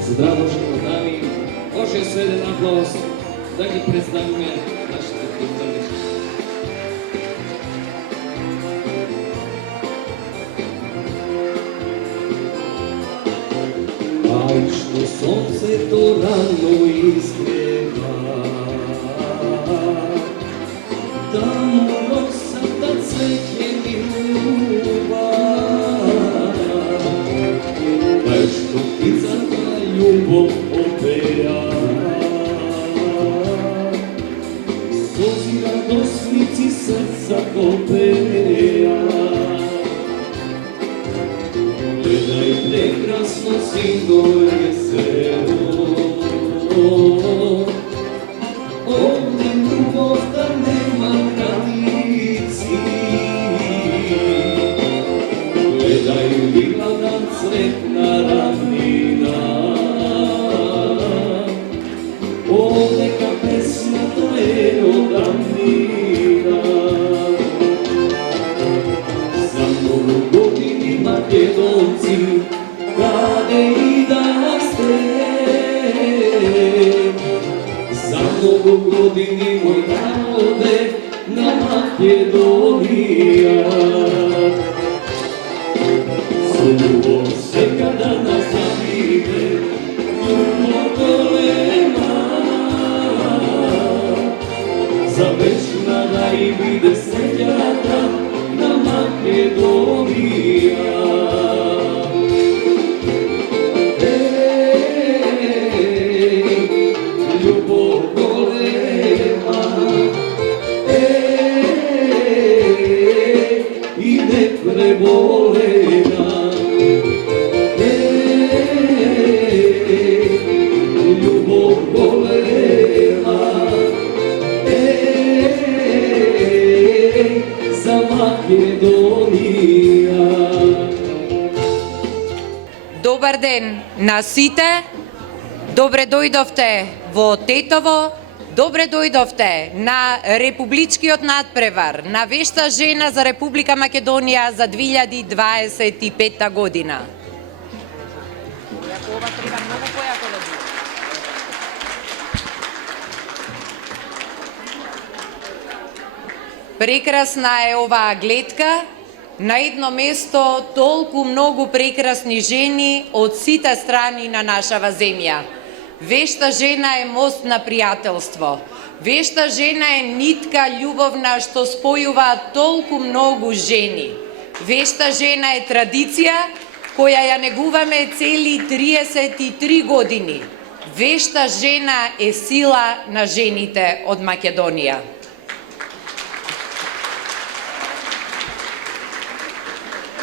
Здраво живо, дами, може со еден аплауз да ги представиме нашите представници. Ајшно сонцето рано изгрева, таму росата цвеќе милува, ајшно птицата љубов опеа, сози радосници срца копеа. Гледај прекрасно синоје село, овде љубовта нема граници. Гледај виладан цвет на равнина, одека песната е одамнина. За многу години македонци, каде и да сте, за многу години мој народе на Македонија. Со љубов сека да наставиме, љубов голема, за вечна да и биде сеќата на Македонија. Љубов голема, и не преболена. Љубов голема, за Македонија. Добар ден на сите. Добре дојдовте во Тетово. Добре дојдовте на Републичкиот надпревар на вешта жена за Република Македонија за 2025 година. Прекрасна е оваа гледка. На едно место толку многу прекрасни жени од сите страни на нашава земја. Вешта жена е мост на пријателство. Вешта жена е нитка љубовна што спојува толку многу жени. Вешта жена е традиција која ја негуваме цели 33 години. Вешта жена е сила на жените од Македонија.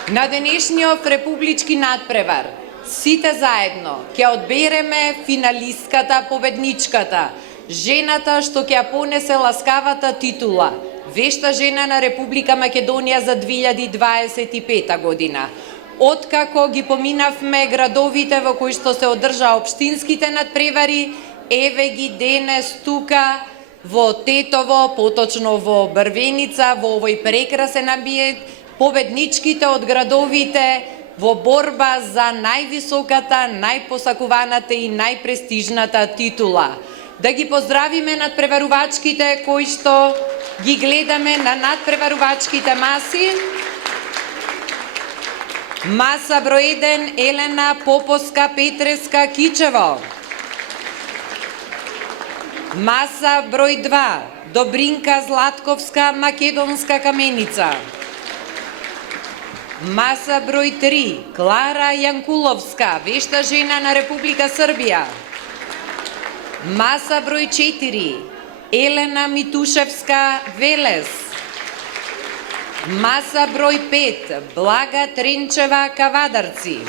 На денешниот републички надпревар сите заедно ќе одбереме финалистката, победничката, жената што ќе ја понесе ласкавата титула Вешта жена на Република Македонија за 2025 година. Откако ги поминавме градовите во кои што се одржа општинските надпревари, еве ги денес тука во Тетово, поточно во Брвеница, во овој прекрасен амбиент, победничките од градовите во борба за највисоката, најпосакуваната и најпрестижната титула. Да ги поздравиме надпреварувачките кои што ги гледаме на надпреварувачките маси. Маса број 1 Елена Поповска Петреска Кичево. Маса број 2 Добринка Златковска Македонска Каменица. Маса број 3 Клара Јанкуловска, вешта жена на Република Србија. Маса број 4 Елена Митушевска Велес. Маса број 5 Блага Тренчева Кавадарци.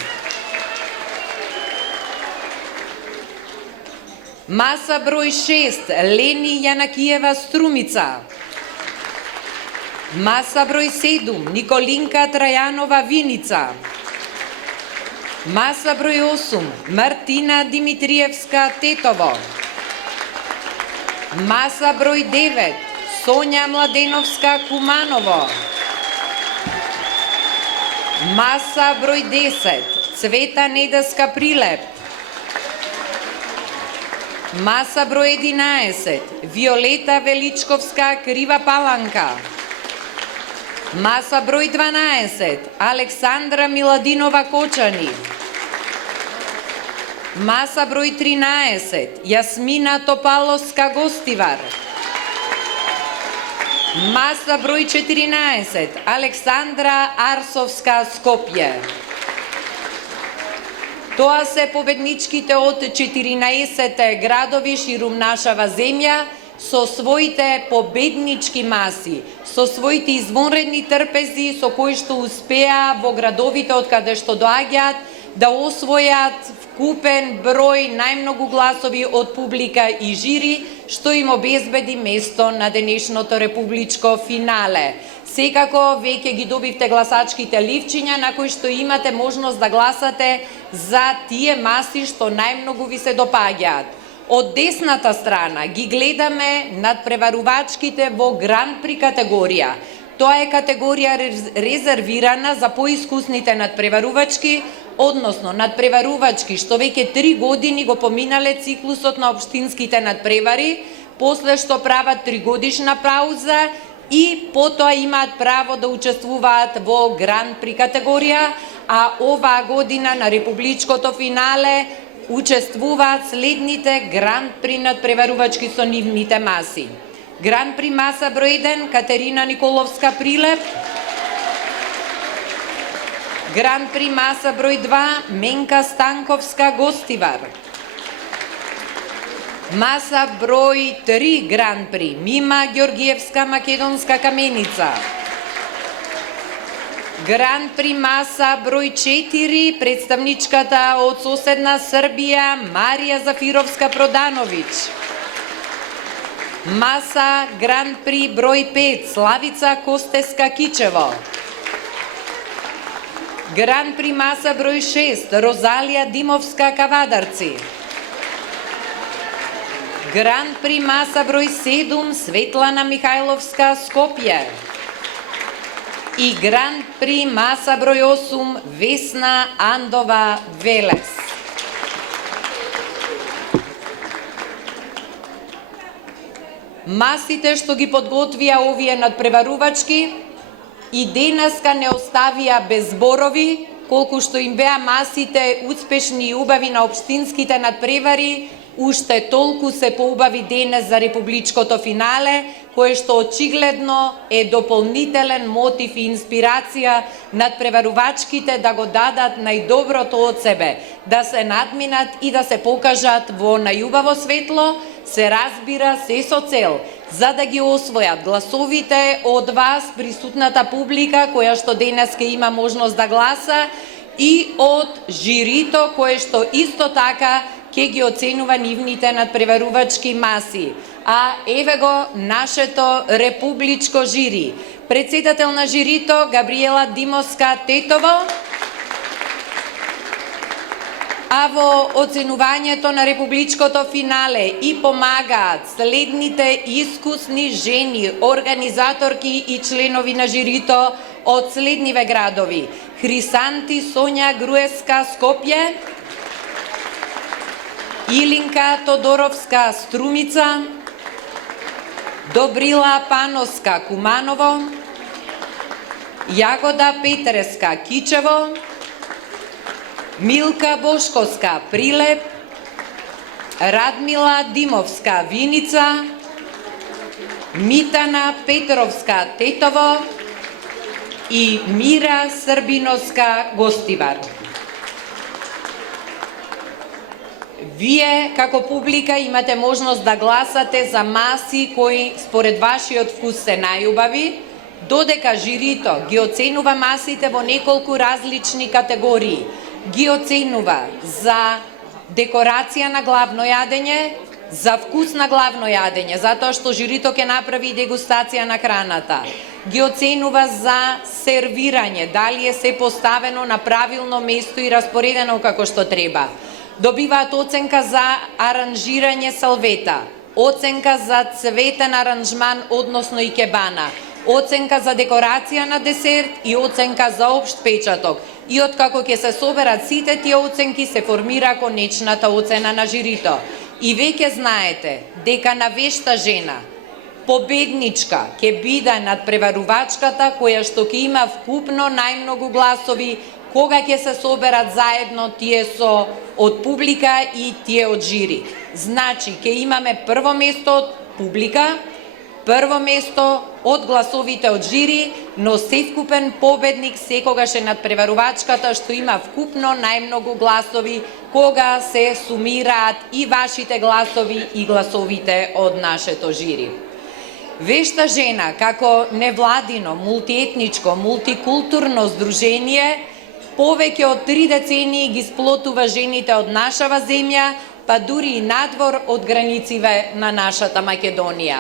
Маса број 6 Лени Јанакиева Струмица. Маса број 7 Николинка Трајанова Виница. Маса број 8 Мартина Димитриевска Тетово. Маса број 9 Сонја Младеновска Куманово. Маса број 10 Цвета Недеска Прилеп. Маса број 11, Виолета Величковска Крива Паланка. Маса број 12, Александра Миладинова Кочани. Маса број 13, Јасмина Топаловска Гостивар. Маса број 14, Александра Арсовска Скопје. Тоа се победничките од 14 градови ширум нашава земја со своите победнички маси, со своите извонредни трпези со кои што успеа во градовите од каде што доаѓаат да освојат вкупен број најмногу гласови од публика и жири, што им обезбеди место на денешното републичко финале. Секако веќе ги добивте гласачките ливчиња на кои што имате можност да гласате за тие маси што најмногу ви се допаѓаат. Од десната страна ги гледаме надпреварувачките во Гран-при категорија. Тоа е категорија резервирана за поискусните надпреварувачки, односно надпреварувачки што веќе 3 години го поминале циклусот на општинските надпревари, после што прават 3-годишна пауза и потоа имаат право да учествуваат во Гран-при категорија, а оваа година на републичкото финале учествуваат следните Гран-при надпреварувачки со нивните маси. Гран-при маса број 1 Катерина Николовска Прилеп. Гран-при маса број 2 Менка Станковска Гостивар. Маса број 3 Гран-при Мима Ѓоргиевска Македонска Каменица. Гран-при маса број 4 представничката од соседна Србија Марија Зафировска Продановиќ. Маса Гран-при број 5 Славица Костеска Кичево. Гран-при маса број 6 Розалија Димовска Кавадарци. Гран-при маса број 7 Светлана Михајловска Скопје. И Гран-при маса број 8 Весна Андова Велес. Масите што ги подготвија овие надпреварувачки и денеска не оставија без зборови, колку што им беа масите успешни и убави на општинските надпревари, уште толку се поубави денес за републичкото финале, кое што очигледно е дополнителен мотив и инспирација надпреварувачките да го дадат најдоброто од себе, да се надминат и да се покажат во најубаво светло, се разбира се со цел, за да ги освојат гласовите од вас, присутната публика, која што денес ке има можност да гласа, и од жирито, кое што исто така ќе ги оценува нивните надпреварувачки маси. А еве го нашето републичко жири. Председател на жирито Габриела Димовска Тетово, а во оценувањето на републичкото финале и помагаат следните искусни жени, организаторки и членови на жирито од следниве градови: Хрисанти Сонја Груеска Скопје, Илинка Тодоровска Струмица, Добрила Пановска Куманово, Јагода Петреска Кичево, Милка Бошковска Прилеп, Радмила Димовска Виница, Митана Петровска Тетово и Мира Србиновска Гостивар. Вие, како публика, имате можност да гласате за маси кои според вашиот вкус се најубави, додека жирито ги оценува масите во неколку различни категории. Ги оценува за декорација на главно јадење, за вкус на главно јадење, затоа што жирито ќе направи дегустација на храната. Ги оценува за сервирање, дали е се поставено на правилно место и распоредено како што треба. Добиваат оценка за аранжирање салвета, оценка за цветен аранжман, односно икебана, оценка за декорација на десерт и оценка за општ печаток. и откако ќе се соберат сите тие оценки, се формира конечната оцена на жирито. И веќе знаете дека на вешта жена, победничка, ќе биде надпреварувачката која што ќе има вкупно најмногу гласови, кога ќе се соберат заедно тие со од публика и тие од жири. Значи, ќе имаме прво место од публика, прво место од гласовите од жири, но севкупен победник секогаш е надпреварувачката што има вкупно најмногу гласови кога се сумираат и вашите гласови и гласовите од нашето жири. Вешта жена како невладино, мултиетничко, мултикултурно здружение повеќе од 3 децении ги сплотува жените од нашава земја, па дури и надвор од границите на нашата Македонија.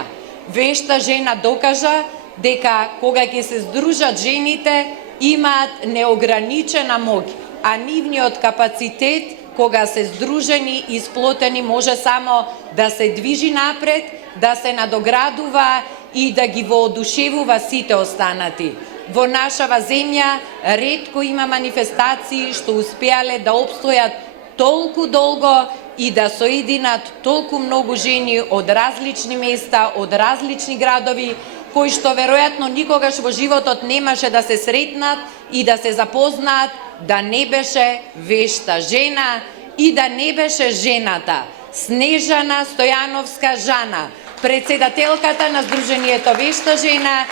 Вешта жена докажа дека кога ќе се здружат жените имаат неограничена моќ, а нивниот капацитет кога се здружени и сплотени може само да се движи напред, да се надоградува и да ги воодушевува сите останати. Во нашава земја ретко има манифестации што успеале да опстојат толку долго и да соединат толку многу жени од различни места, од различни градови, кои што веројатно никогаш во животот немаше да се сретнат и да се запознаат, да не беше вешта жена и да не беше жената Снежана Стојановска Жана, председателката на Сдруженијето Вешта жена,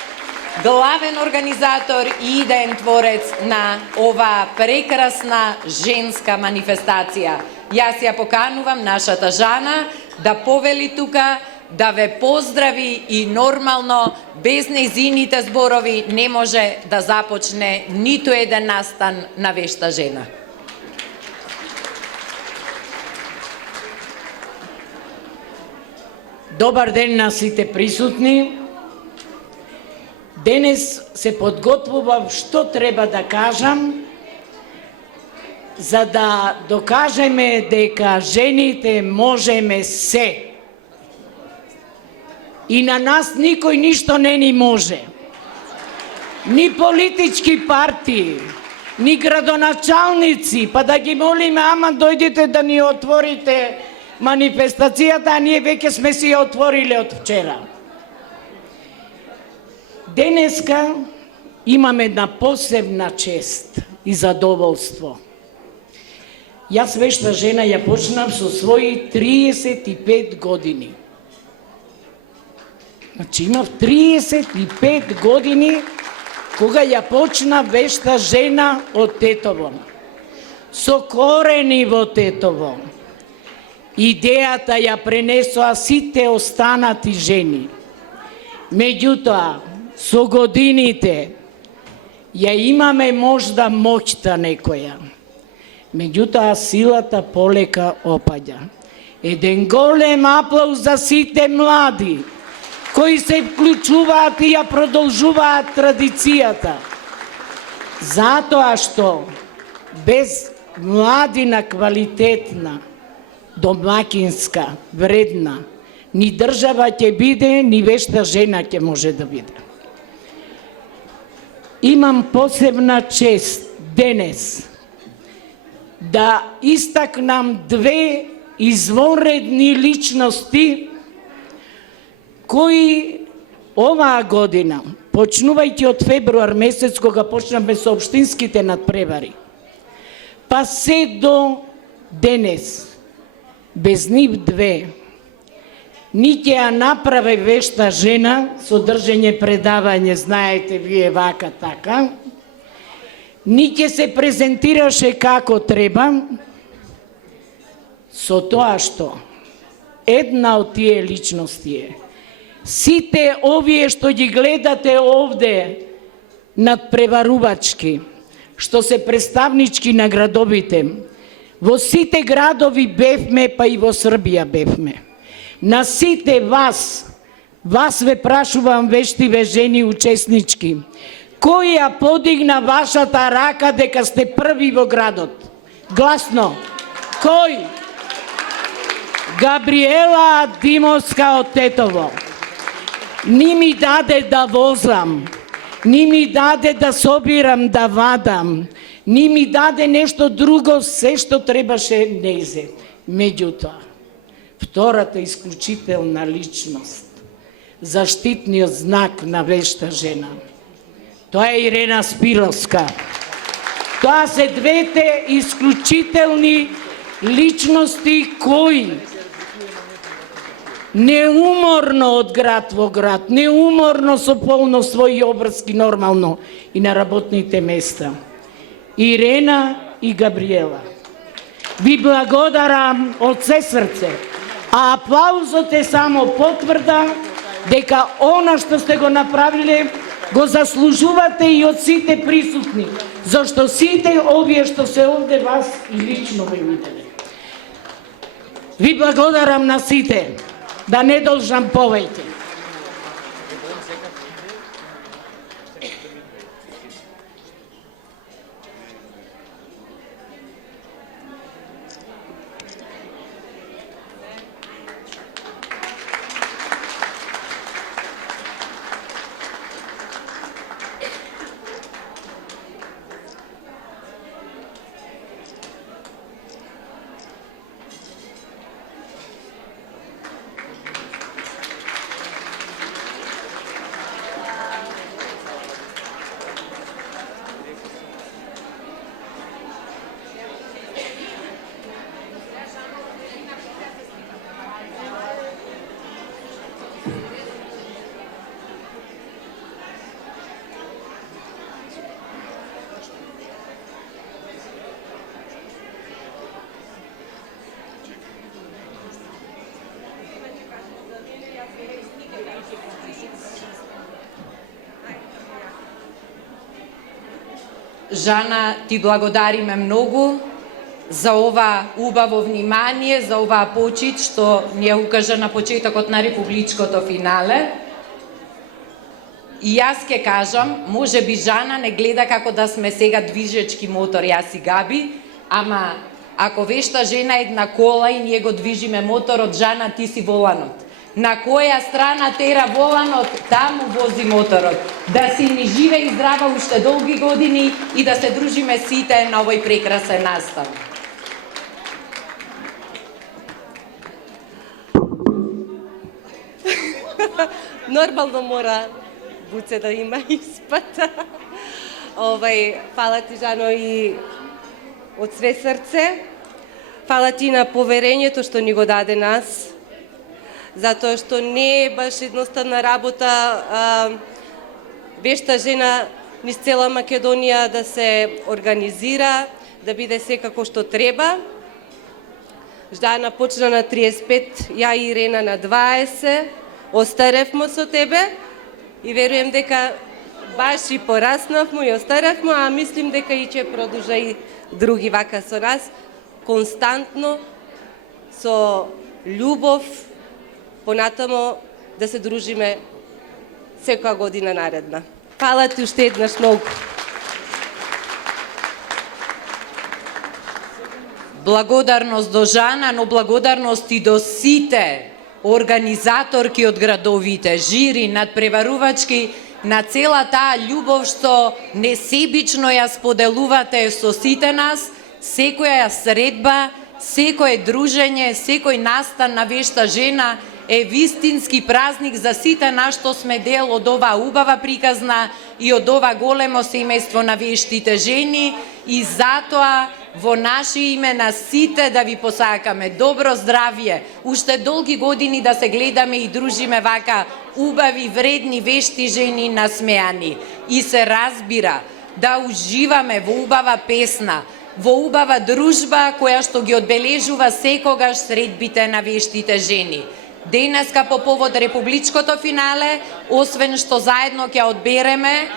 главен организатор и идеен творец на оваа прекрасна женска манифестација. Јас ја поканувам нашата Жана да повели тука, да ве поздрави и нормално, без нејзините зборови не може да започне ниту еден настан на Вешта жена. Добар ден на сите присутни. Денес се подготвував што треба да кажам, за да докажеме дека жените можеме се. И на нас никој ништо не ни може. Ни политички партии, ни градоначалници, па да ги молиме, ама дојдете да ни отворите манифестацијата, а ние веќе сме си ја отвориле од вчера. Денеска имаме една посебна чест и задоволство. Јас Вешта жена ја почнав со своји 35 години. Значи имав 35 години кога ја почна Вешта жена од Тетово. Со корени во Тетово. Идејата ја пренесоа сите останати жени. Меѓутоа, со годините ја имаме можда моќта некоја. Меѓутоа, силата полека опаѓа. Еден голем аплауз за сите млади кои се вклучуваат и ја продолжуваат традицијата. Затоа што без младина квалитетна, домакинска, вредна, ни држава ќе биде, ни Вешта жена ќе може да биде. Имам посебна чест денес да истакнам две извонредни личности кои оваа година, почнувајќи од февруар месец кога почнаме со општинските надпревари, па се до денес, без нив две, ни ќе ја направи Вешта жена со држење предавање, знаете вие вака така, ни ќе се презентираше како треба, со тоа што една од тие личности е. Сите овие што ги гледате овде надпреварувачки, што се представнички на градовите, во сите градови бевме, па и во Србија бевме. На сите вас ве прашувам, вештиве жени учеснички, кој ја подигна вашата рака дека сте први во градот? Гласно. Кој? Габриела Димовска од Тетово. Ни ми даде да возам, ни ми даде да собирам, да вадам, ни ми даде нешто друго, се што требаше не взе. Меѓутоа, втората исклучителна личност, заштитниот знак на вешта жена, тоа е Ирена Спировска. Тоа се двете исклучителни личности кои неуморно од град во град, неуморно со полно своји обврски нормално и на работните места. Ирена и Габриела. Ви благодарам од се срце, а аплаузот е само потврда дека она што сте го направиле го заслужувате и од сите присутни, зашто сите овие што се овде вас и лично ве виделе. Ви благодарам на сите, да не должам повеќе. Жана, ти благодариме многу за ова убаво внимание, за оваа почит што ни ја укажа на почетокот на републичкото финале. И јас ќе кажам, може би Жана не гледа како да сме сега движечки мотор, јас и Габи, ама ако вешта жена една кола и ние го движиме моторот, Жана, ти си воланот. На која страна тера воланот, таму вози моторот. Да си ни живе и здрава уште долги години и да се дружиме сите на овој прекрасен настан. Нормално мора Буце да има испат. Фала ти, Жано, и од све срце. Фала ти на поверењето што ни го даде нас, затоа што не е баш едноставна работа вешта жена низ цела Македонија да се организира, да биде секако што треба. Ждана почна на 35, ја и Ирена на 20, остаревме со тебе и веруjem дека баш и пораснавме и остаревме, а мислим дека и ќе продолжа и други вака со нас, константно, со љубов, понатамо да се дружиме секоја година наредна. Фала ти уште еднаш многу. Благодарност до Жана, но благодарност и до сите организаторки од градовите, жири, надпреварувачки, на цела таа љубов што несебично ја споделувате со сите нас, секоја средба, секое дружење, секој настан на вешта жена е вистински празник за сите нас што сме дел од оваа убава приказна и од ова големо семејство на вештите жени, и затоа во наше име на сите да ви посакаме добро здравје, уште долги години да се гледаме и дружиме вака убави, вредни, вешти жени насмеани. И се разбира да уживаме во убава песна, во убава дружба која што ги одбележува секогаш средбите на вештите жени. Денеска по повод републичкото финале, освен што заедно ќе одбереме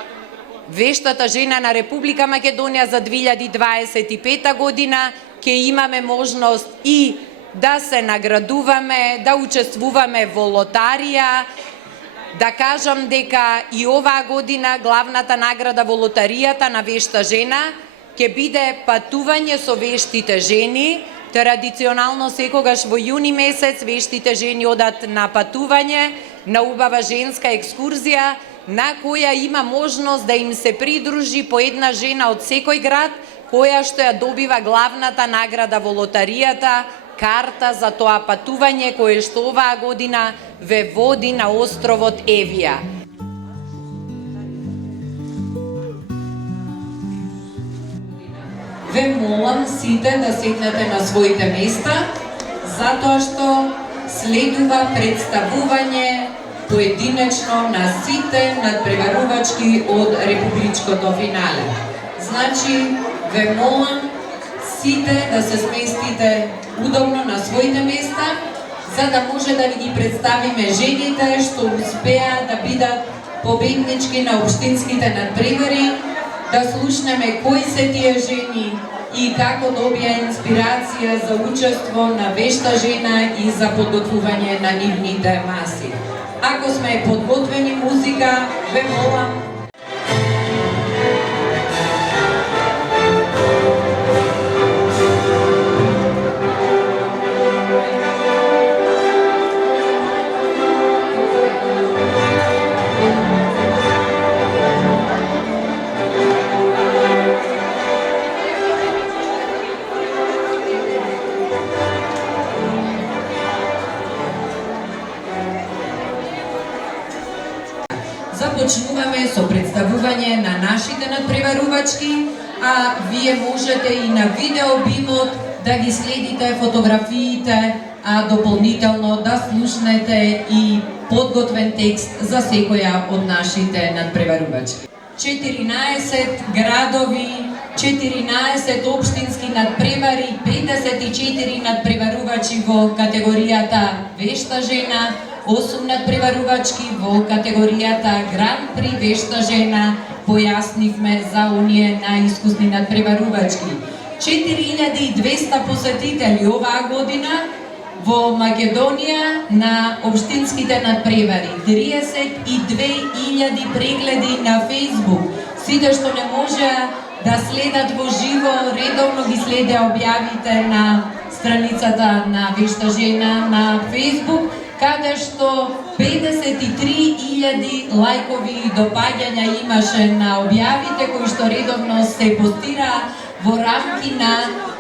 вештата жена на Република Македонија за 2025 година, ќе имаме можност и да се наградуваме, да учествуваме во лотарија. Да кажам дека и оваа година главната награда во лотаријата на вешта жена ќе биде патување со вештите жени. Традиционално секогаш во јуни месец вештите жени одат на патување, на убава женска екскурзија, на која има можност да им се придружи по една жена од секој град, која што ја добива главната награда во лотаријата, карта за тоа патување кое што оваа година ве води на островот Евија. Ве молам сите да седнете на своите места, затоа што следува представување поединечно на сите надпреварувачки од републичкото финале. Значи, ве молам сите да се сместите удобно на своите места, за да може да ви ги представиме жените што успеа да бидат победнички на општинските надпревари, да слушнеме кои се тие жени и како добија инспирација за учество на вешта жена и за подготвување на нивните маси. Ако сме подготвени музика, ве молам започнуваме со представување на нашите надпреварувачки, а вие можете и на видеобимот да ги следите фотографиите, а дополнително да слушнете и подготвен текст за секоја од нашите надпреварувачки. 14 градови, 14 општински надпревари, 54 надпреварувачи во категоријата вешта жена, 8 надпреварувачки во категоријата Гран При вешта жена, појаснивме за оние најискусни надпреварувачки. 4200 посетители оваа година во Македонија на општинските надпревари, 32.000 прегледи на Facebook. Сите што не можеа да следат во живо, редовно ги следеа објавите на страницата на вешта жена на Facebook, каде што 53.000 лајкови и допаѓања имаше на објавите кои што редовно се постираа во рамки на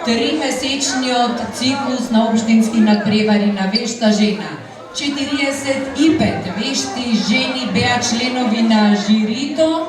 3-месечниот циклус на општински надпревари на вешта жена. 45 вешти жени беа членови на жирито,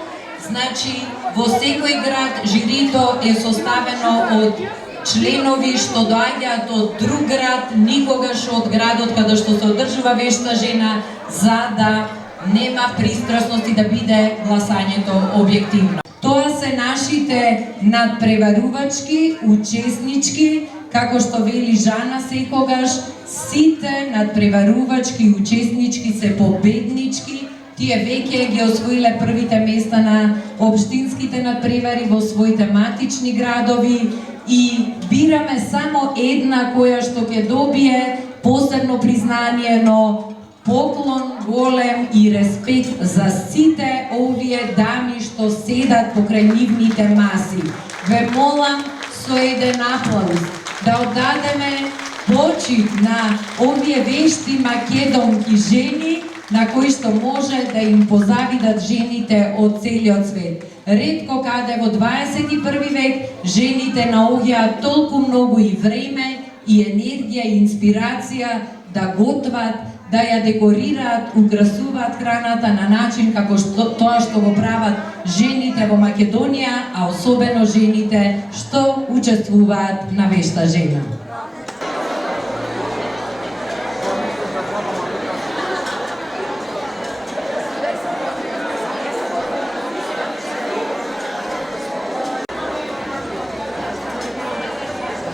значи во секој град жирито е составено од членови што доаѓаат од друг град, никогаш од градот каде што се одржува вешта жена, за да нема пристрасност и да биде гласањето објективно. Тоа се нашите надпреварувачки, учеснички, како што вели Жана секогаш, сите надпреварувачки и учеснички се победнички. Тие веќе ги освоиле првите места на општинските надпревари во своите матични градови и бираме само една која што ќе добие посебно признание, но поклон голем и респект за сите овие дами што седат покрај нивните маси. Ве молам со еден аплауз да оддадеме почит на овие вешти македонки жени, на кои што може да им позавидат жените од целиот свет. Ретко каде во 21 век жените наоѓаат толку многу и време, и енергија, и инспирација да готват, да ја декорираат, украсуваат храната на начин како што тоа што го прават жените во Македонија, а особено жените што учествуваат на вешта жена.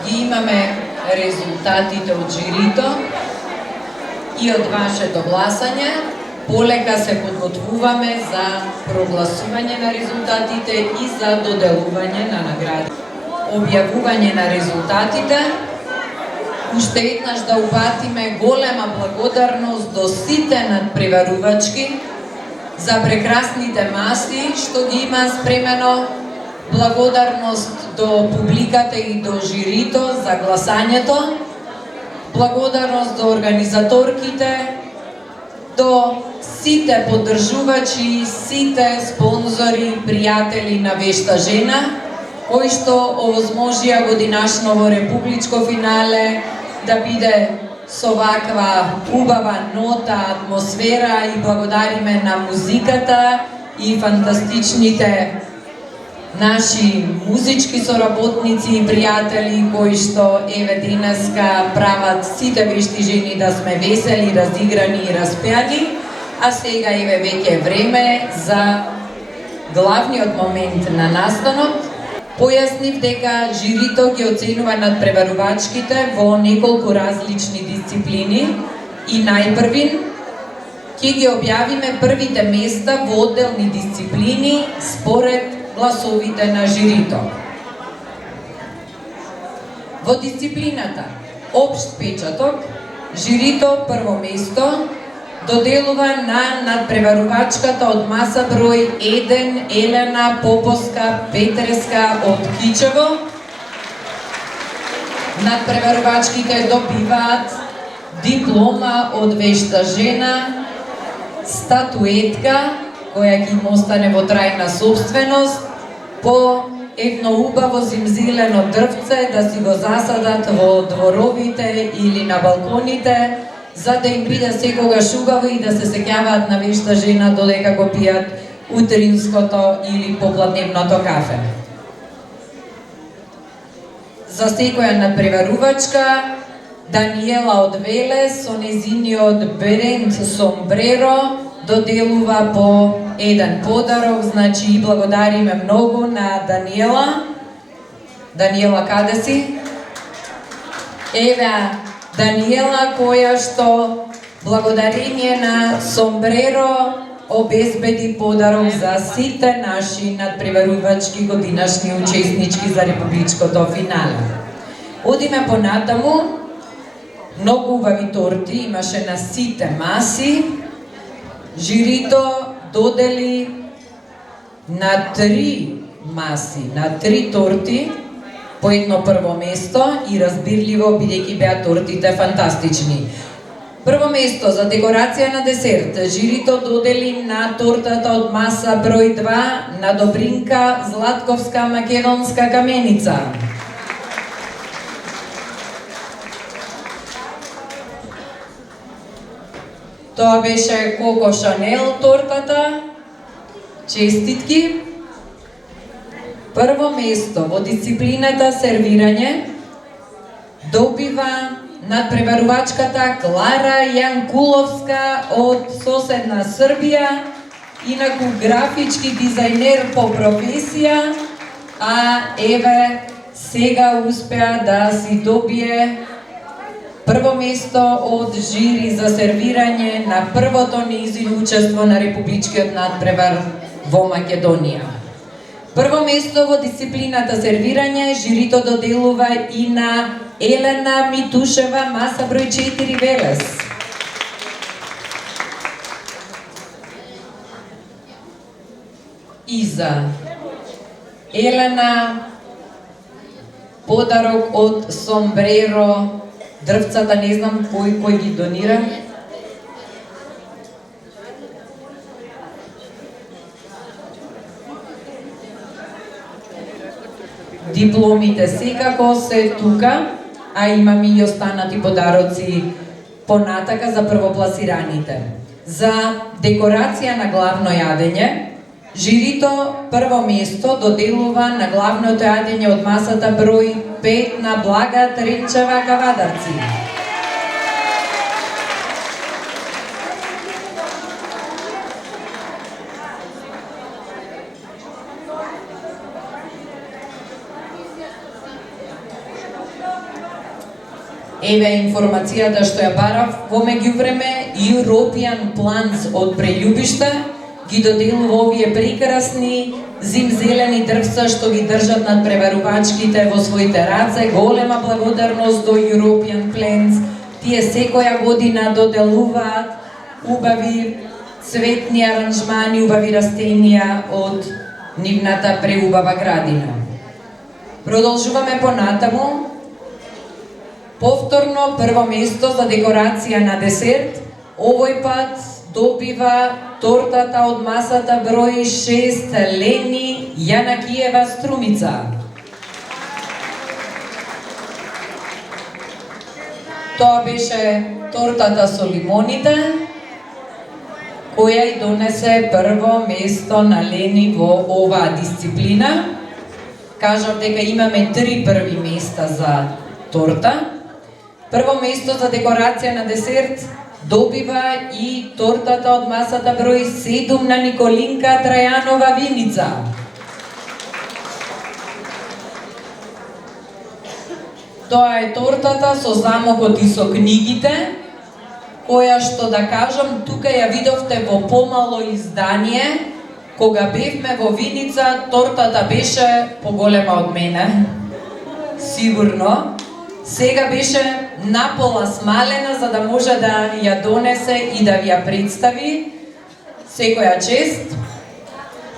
Ги имаме резултатите од жирито и од вашето гласање. Полека се подготвуваме за прогласување на резултатите и за доделување на награди. Објавување на резултатите. Уште еднаш да упатиме голема благодарност до сите надпреварувачки за прекрасните маси што ги има спремено. Благодарност до публиката и до жирито за гласањето. Благодарност до организаторките, до сите поддржувачи, сите спонзори, пријатели на вешта жена. кои што овозможија годинашново републичко финале да биде со ваква убава нота, атмосфера и благодариме на музиката и фантастичните наши музички соработници и пријатели кои што еве денеска прават сите вешти жени да сме весели, разиграни и распеани, а сега еве веќе е време за главниот момент на настанот. Појаснив дека жирито ги оценува надпреварувачките во неколку различни дисциплини и најпрвин ќе ги објавиме првите места во одделни дисциплини според гласовите на жирито. Во дисциплината Општ печаток, жирито прво место доделува на надпреварувачката од маса број 1 Елена Поповска Петреска од Кичево. Надпреварувачките добиваат диплома од вешта жена, статуетка која ќе им остане во трајна собственост, по едно убаво зимзелено дрвце да си го засадат во дворовите или на балконите, за да им биде секогаш убаво и да се сеќаваат на вешта жена додека го пијат утринското или попладневното кафе. За секоја надпреварувачка Даниела од Велес со незиниот бренд Сомбреро доделува по еден подарок, значи и благодариме многу на Даниела. Даниела, каде си? Еве Даниела која што благодарение на Сомбреро обезбеди подарок за сите наши надпреварувачки годинашни учеснички за републичкото финале. Одиме понатаму, многу убави торти имаше на сите маси. Жирито додели на 3 маси, на 3 торти, по едно прво место и разбирливо бидејќи беа тортите фантастични. Прво место за декорација на десерт, жирито додели на тортата од маса број 2 на Добринка Златковска македонска каменица. Тоа беше Коко Шанел тортата. Честитки. Прво место во дисциплината сервирање добива надпреварувачката Клара Јанкуловска од соседна Србија, инаку графички дизајнер по професија, а еве сега успеа да си добие прво место од жири за сервирање на првото нејзино учество на републичкиот надпревар во Македонија. Прво место во дисциплината сервирање жирито доделува и на Елена Митушева, маса број 4 Велес. И за Елена подарок од Сомбреро, дрвцата не знам кој ги донира. Дипломите секако се тука, а имаме и останати подароци понатака за првопласираните. За декорација на главно јадење, жирито прво место доделува на главното јадење од масата број 5 на Блага Тренчева Кавадарци. Еве информацијата што ја барав во меѓувреме. European Plants од Прељубиште ги доделува овие прекрасни зимзелени дрвца што ги држат надпреварувачките во своите раце. Голема благодарност до European Plants. Тие секоја година доделуваат убави цветни аранжмани, убави растенија од нивната преубава градина. Продолжуваме понатаму. Повторно прво место за декорација на десерт, овој пат добива тортата од масата број 6 Лени Јанакиева Струмица. Тоа беше тортата со лимоните, која и донесе прво место на Лени во оваа дисциплина. Кажав дека имаме 3 први места за торта. Прво место за декорација на десерт добива и тортата од масата број 7 на Николинка Трајанова Виница. Тоа е тортата со замокот и со книгите, која што да кажам, тука ја видовте во помало издание. Кога бевме во Виница, тортата беше поголема од мене, сигурно. Сега беше напола смалена, за да може да ја донесе и да ви ја представи. Секоја чест.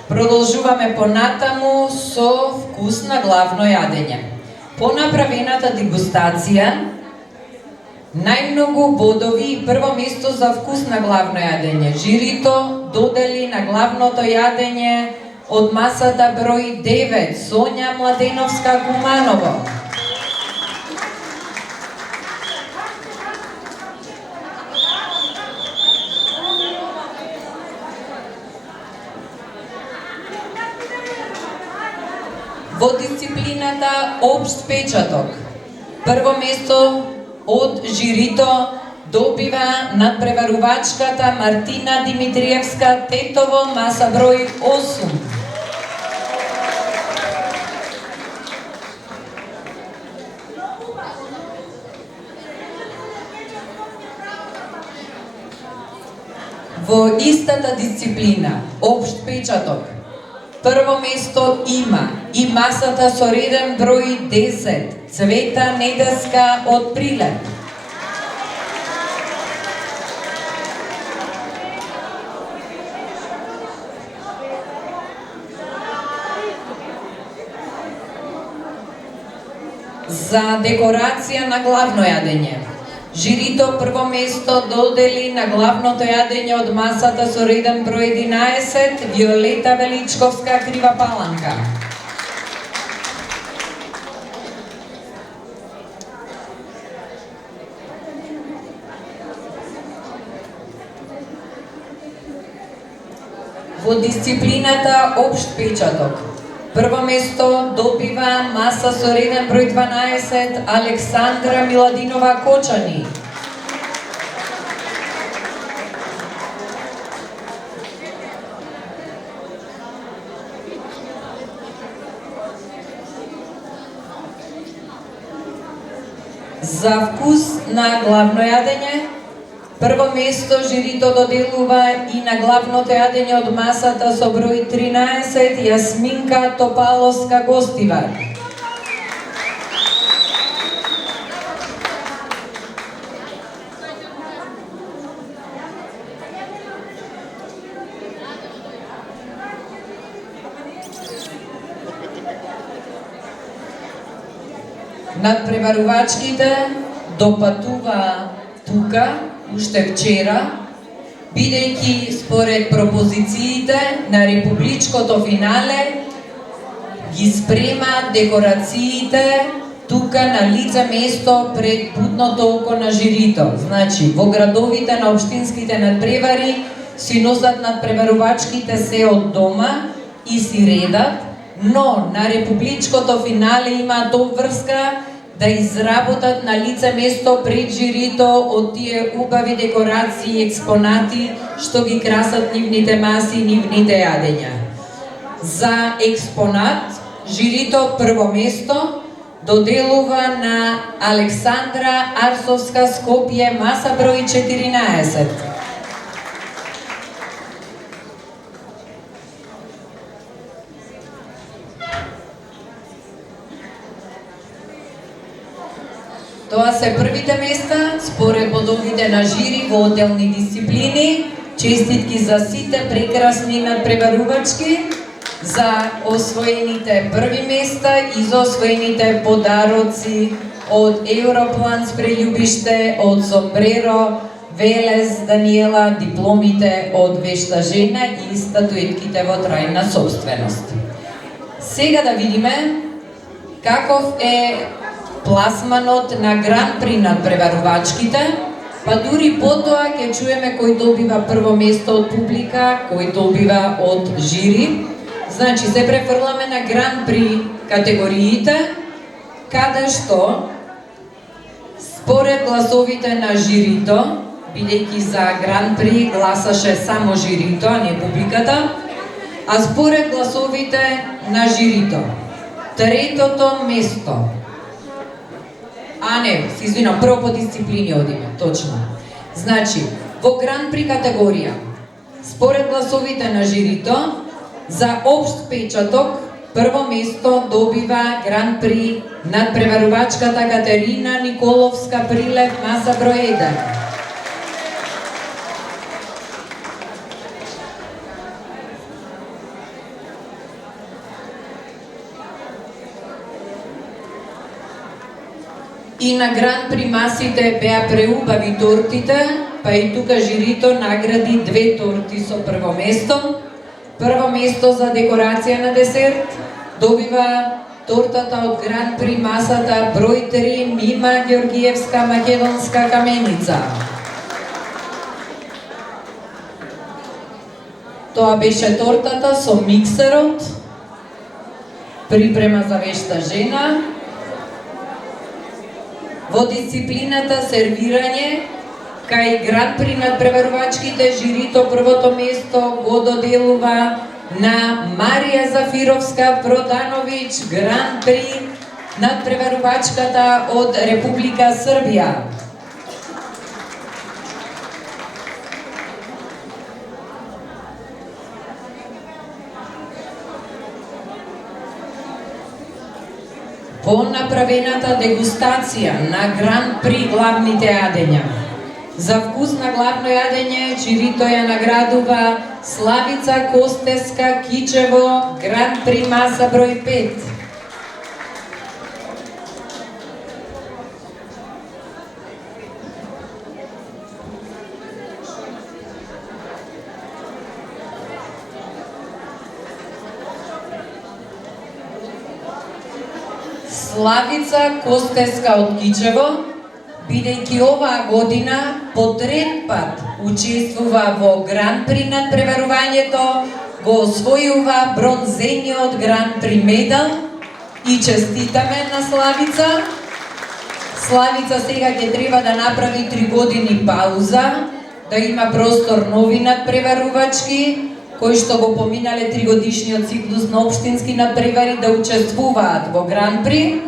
Продолжуваме понатаму со вкусно главно јадење. По направената дегустација, најмногу бодови и прво место за вкусно главно јадење. Жирито додели на главното јадење од масата број 9, Сонја Младеновска Куманово. Во дисциплината Општ печаток, прво место од жирито добива надпреварувачката Мартина Димитриевска Тетово, маса број 8. Во истата дисциплина, Општ печаток, прво место има и масата со реден број 10, Цвета Недеска од Прилеп. За декорација на главно јадење, жирито прво место додели на главното јадење од масата со реден број 11, Виолета Величковска Крива Паланка. Во дисциплината Општ печаток, прво место добива маса со реден број 12, Александра Миладинова Кочани. За вкус на главно јадење, прво место жирито доделува и на главното јадење од масата со број 13, Јасминка Топаловска Гостивар. Надпреварувачките допатува тука уште вчера, бидејќи според пропозициите на републичкото финале ги спремаат декорациите тука на лице место пред будното око на жирито. Значи, во градовите на општинските надпревари си носат надпреварувачките се од дома и си редат, но на републичкото финале имаат обврска да изработат на лице место пред жирито од тие убави декорации и експонати што ги красат нивните маси и нивните јадења. За експонат, жирито прво место доделува на Александра Арсовска Скопје, маса број 14. Тоа се првите места според бодовите на жири во отделни дисциплини. Честитки за сите прекрасни надпреварувачки, за освоените први места и за освоените подароци од Европлан с прељубиште, од Сомбреро, Велес, Даниела, дипломите од Вешта жена и статуетките во трајна собственост. Сега да видиме каков е пласманот на Гран При надпреварувачките, па дури потоа ќе чуеме кој добива прво место од публика, кој добива од жири. Значи се префрламе на Гран При категориите, каде што според гласовите на жирито, бидејќи за Гран При гласаше само жирито, а не публиката, а според гласовите на жирито, третото место, се извинам, прво по дисциплини одиме, точно. Значи, во Гран При категорија, според гласовите на жирито, за општ печаток, прво место добива Гран При надпреварувачката Катерина Николовска Прилеп, маса број 1. И на Гран При масите беа преубави тортите, па и тука жирито награди 2 торти со прво место. Прво место за декорација на десерт добива тортата од Гран При масата број 3 Мима Георгиевска македонска каменица. Тоа беше тортата со миксерот, припрема за вешта жена. Во дисциплината сервирање, кај Гран При надпреварувачките жирито првото место го доделува на Марија Зафировска Продановиќ, Гран При надпреварувачката од Република Србија. По направената дегустација на Гран При главните јадења, за вкус на главно јадење жирито ја наградува Славица Костеска Кичево, Гран При маса број 5. Славица Костеска од Кичево, бидејќи оваа година по трет пат учествува во Гран При надпреварувањето, го освојува бронзениот Гран При медал и честитаме на Славица. Славица сега ќе треба да направи 3 години пауза, да има простор нови надпреварувачки, кои што го поминале 3-годишниот циклус на општински надпревари да учествуваат во Гран При,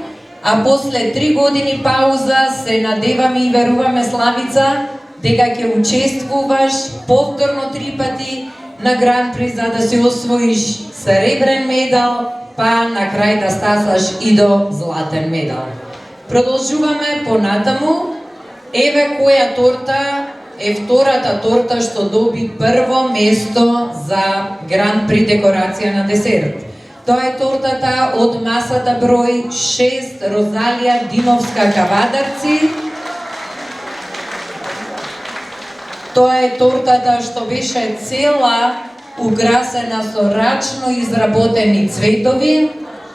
а после 3 години пауза се надеваме и веруваме, Славица, дека ќе учествуваш повторно 3 пати на Гран При за да се освоиш сребрен медал, па на крај да стасаш и до златен медал. Продолжуваме понатаму. Еве која торта е втората торта што доби прво место за Гран При декорација на десерт. Тоа е тортата од масата број 6 Розалија Димовска Кавадарци. Тоа е тортата што беше цела украсена со рачно изработени цветови,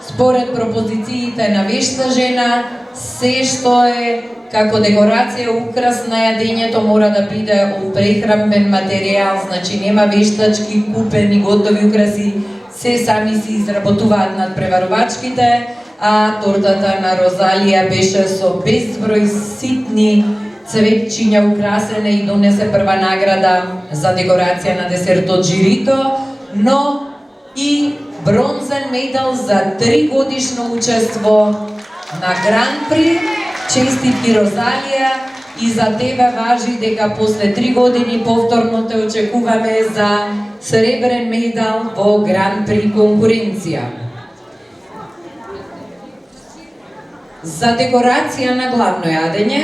според пропозициите на вешта жена, се што е како декорација украс на јадењето мора да биде од прехранбен материјал, значи нема вештачки купени готови украси, се сами си изработуваат надпреварувачките, а тортата на Розалија беше со безброј ситни цветчиња украсена и донесе прва награда за декорација на десертот жирито, но и бронзен медал за 3 годишно учество на Гран При. Честитки, Розалија, и за тебе важи дека после 3 години повторно те очекуваме за сребрен медал во Гран При конкуренција. За декорација на главно јадење,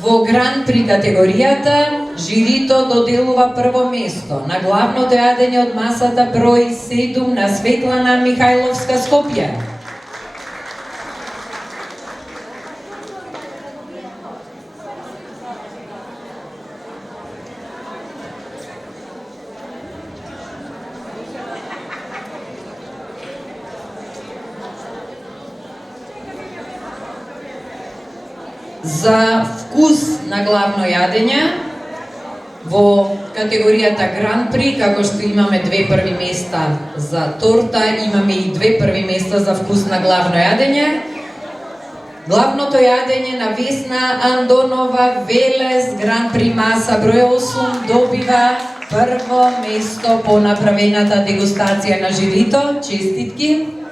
во Гран При категоријата, жирито доделува прво место на главното јадење од масата број 7 на Светлана Михајловска Скопје. за вкус на главно јадење во категоријата Гран При, како што имаме 2 први места за торта, имаме и 2 први места за вкус на главно јадење. Главното јадење на Весна Андонова Велес Гран При маса број 8 добива прво место по направената дегустација на жирито. Честитки!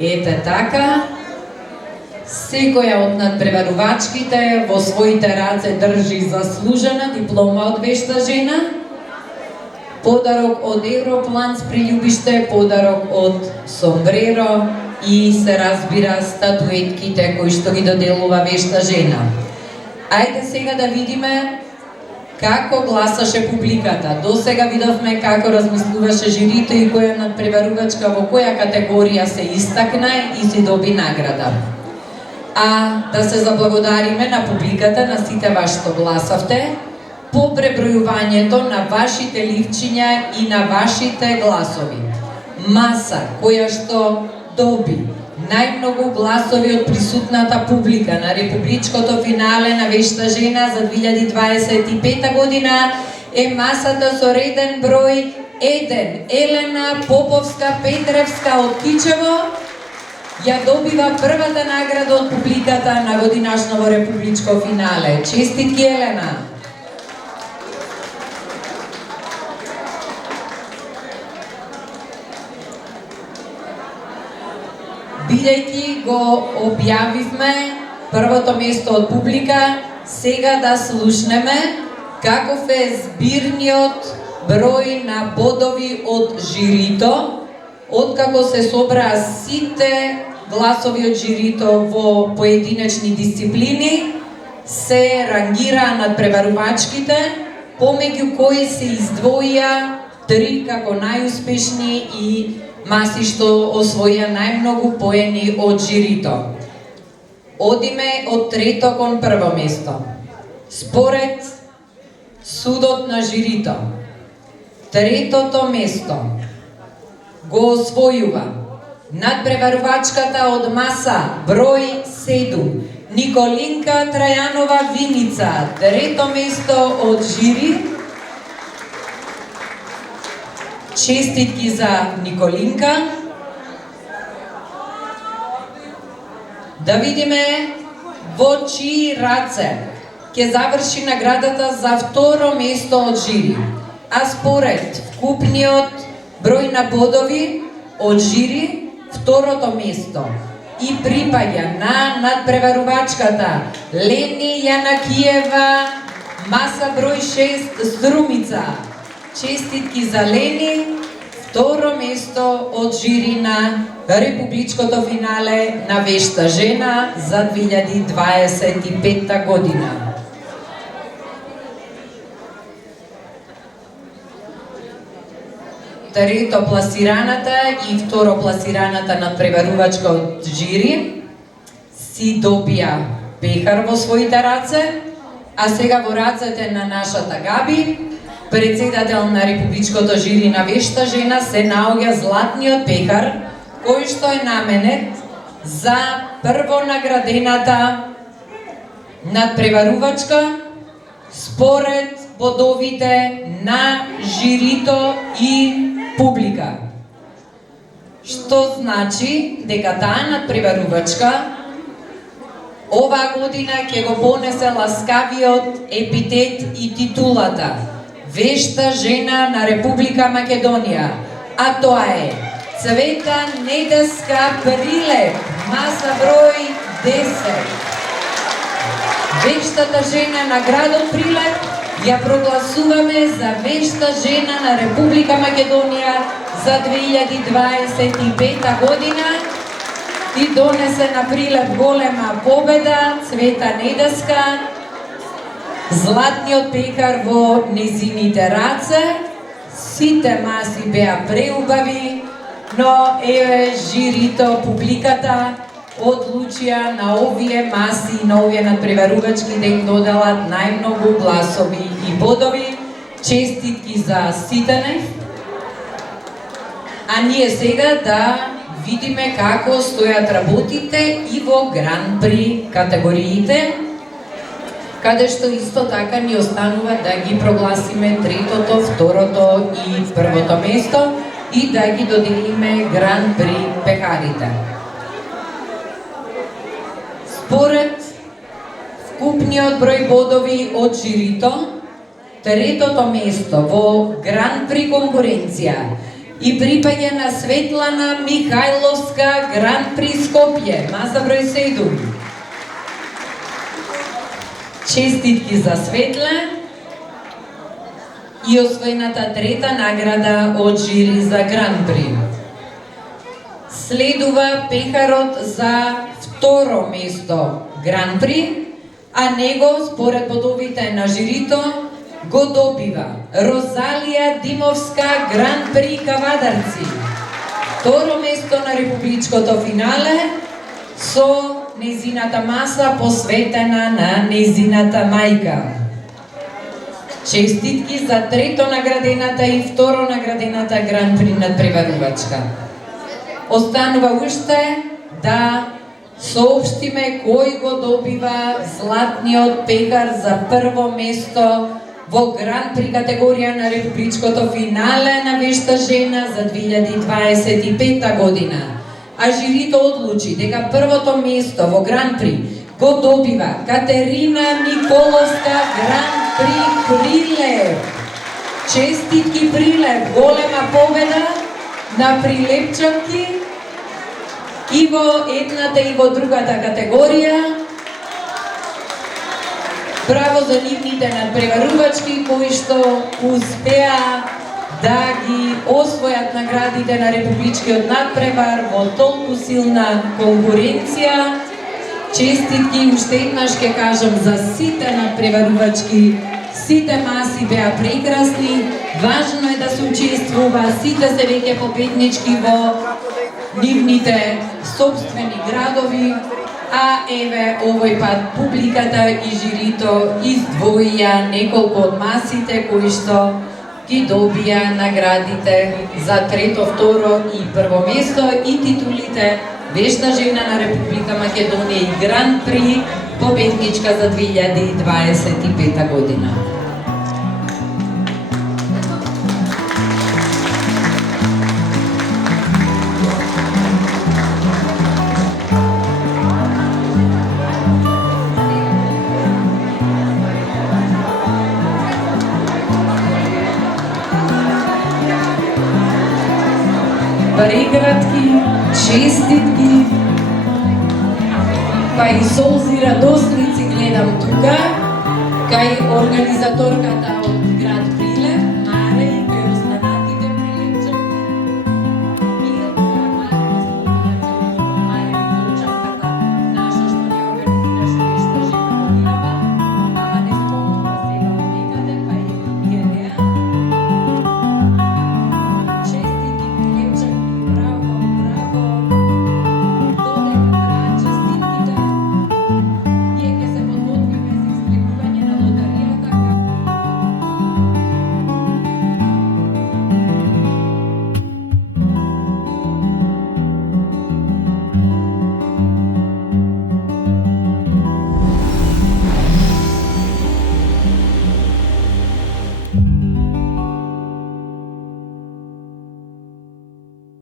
Ете така, секоја од надпреварувачките во своите раце држи заслужена диплома од вешта жена, подарок од Европланс Приљубиште, подарок од сомбреро и се разбира статуетките кои што ги доделува вешта жена. Ајде сега да видиме како гласаше публиката. До сега видовме како размислуваше жирито и која надпреварувачка во која категорија се истакна и си доби награда. А да се заблагодариме на публиката, на сите вас што гласавте, по пребројувањето на вашите ливчиња и на вашите гласови. Маса која што доби најмногу гласови од присутната публика на републичкото финале на Вешта жена за 2025 година е масата со реден број 1. Елена Поповска Петревска од Кичево ја добива првата награда од публиката на годинашново републичко финале. Честитки, Елена! Бидејќи го објавивме првото место од публика, сега да слушнеме каков е збирниот број на бодови од жирито, откако се собраа сите гласови од жирито во поединечни дисциплини, се рангираа надпреварувачките, помеѓу кои се издвоија 3 како најуспешни и маси што освоја најмногу поени од жирито. Одиме од трето кон прво место. Според судот на жирито, третото место го освојува надпреварувачката од маса број 7 Николинка Трајанова Виница, трето место од жири. Честитки за Николинка. Да видиме во чии раце ќе заврши наградата за второ место од жири. А според вкупниот број на бодови од жири, второто место и припаѓа на надпреварувачката Лени Јанакиева, маса број 6 Струмица. Честитки за Лени, второ место од жири на републичкото финале на Вешта жена за 2025 година. Трето пласираната и второ пласираната надпреварувачка од жири си добија пехар во своите раце, а сега во рацете на нашата Габи, председател на републичкото жири на Вешта жена, се наоѓа златниот пехар, кој што е наменет за прво наградената надпреварувачка според бодовите на жирито и публика. Што значи дека таа надпреварувачка оваа година ќе го понесе ласкавиот епитет и титулата Вешта жена на Република Македонија, а тоа е Цвета Недеска Прилеп, маса број 10. Вештата жена на градот Прилеп ја прогласуваме за Вешта жена на Република Македонија за 2025 година и донесе на Прилеп голема победа Цвета Недеска, златниот пекар во незините раце. Сите маси беа преубави, Но еве жирито, публиката одлучија на овие маси, на овие надпреварувачки да им додалат најмногу гласови и бодови. Честитки за сите. А ние сега да видиме како стојат работите и во Гран-при категориите, каде што исто така ни останува да ги прогласиме третото, второто и првото место и да ги доделиме Гран-при пекарите. Според вкупниот број бодови од жирито, третото место во Гран-при конкуренција и припаѓа на Светлана Михајловска, Гран-при Скопје, маса број 7. Честитки за Светле и освоената трета награда од жири за Гран-при. Следува пехарот за второ место Гран-при, а него според бодовите на жирито го добива Розалија Димовска, Гран-при Кавадарци. Второ место на републичкото финале со незината маса посветена на незината мајка. Честитки за трето наградената и второ наградената Гран-при надпреварувачка. Останува уште да соопштиме кој го добива златниот пекар за прво место во Гран-при категорија на републичкото финале на вешта жена за 2025 година. А жирито одлучи дека првото место во Гран-при го добива Катерина Николовска, Гран-при Прилеп. Честитки Прилеп, голема победа на прилепчанки и во едната и во другата категорија. Браво за нивните надпреварувачки кои што успеа да ги освојат наградите на републичкиот надпревар во толку силна конкуренција. Честитки уште еднаш ќе кажам за сите надпреварувачки. Сите маси беа прекрасни, важно е да се учествува, сите се веќе победнички во нивните собствени градови, а еве овој пат публиката и жирито издвоија неколку од масите кои што ги добија наградите за трето, второ и прво место и титулите Вешта жена на Република Македонија и Гран-при победничка за 2025 година. Прегратки, честитки, па и солзи радосници гледам тука, кај организаторката од град